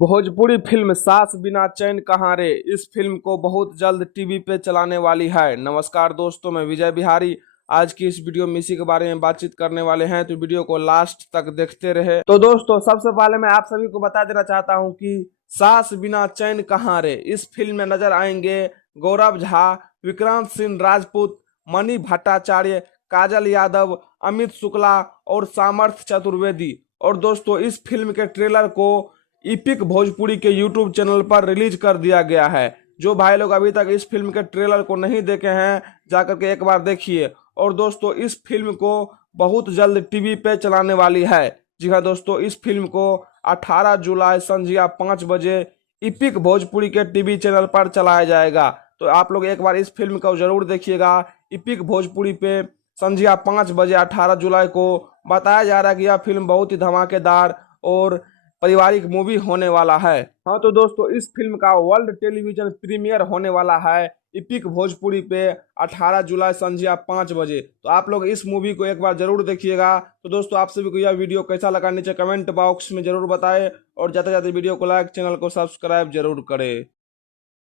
Bhojpuri film सास बिना चैन कहाँ रे इस फिल्म को बहुत जल्द टीवी पे चलाने वाली है। नमस्कार दोस्तों, मैं विजय बिहारी। आज की इस वीडियो में इसी के बारे में बातचीत करने वाले हैं, तो वीडियो को लास्ट तक देखते रहे। तो दोस्तों, सबसे पहले मैं आप सभी को बता देना चाहता हूँ कि सास बिना चैन कहाँ रे इस फिल्म में नजर आएंगे गौरव झा, विक्रांत सिंह राजपूत, मणि भट्टाचार्य, काजल यादव, अमित शुक्ला और सामर्थ चतुर्वेदी। और दोस्तों, इस फिल्म के ट्रेलर को इपिक भोजपुरी के यूट्यूब चैनल पर रिलीज कर दिया गया है। जो भाई लोग अभी तक इस फिल्म के ट्रेलर को नहीं देखे हैं, जाकर के एक बार देखिए। और दोस्तों, इस फिल्म को बहुत जल्द टीवी पे चलाने वाली है। जी हाँ दोस्तों, इस फिल्म को 18 जुलाई संझिया 5 बजे इपिक भोजपुरी के टीवी चैनल पर चलाया जाएगा। तो आप लोग एक बार इस फिल्म को जरूर देखिएगा। इपिक भोजपुरी पे संझिया 5 बजे 18 जुलाई को बताया जा रहा है कि यह फिल्म बहुत ही धमाकेदार और पारिवारिक मूवी होने वाला है। हाँ तो दोस्तों, इस फिल्म का वर्ल्ड टेलीविजन प्रीमियर होने वाला है इपिक भोजपुरी पे 18 जुलाई संझिया 5 बजे। तो आप लोग इस मूवी को एक बार जरूर देखिएगा। तो दोस्तों, आप सभी को यह वीडियो कैसा लगा नीचे कमेंट बॉक्स में जरूर बताएं, और जाते जाते वीडियो को लाइक, चैनल को सब्सक्राइब जरूर करें।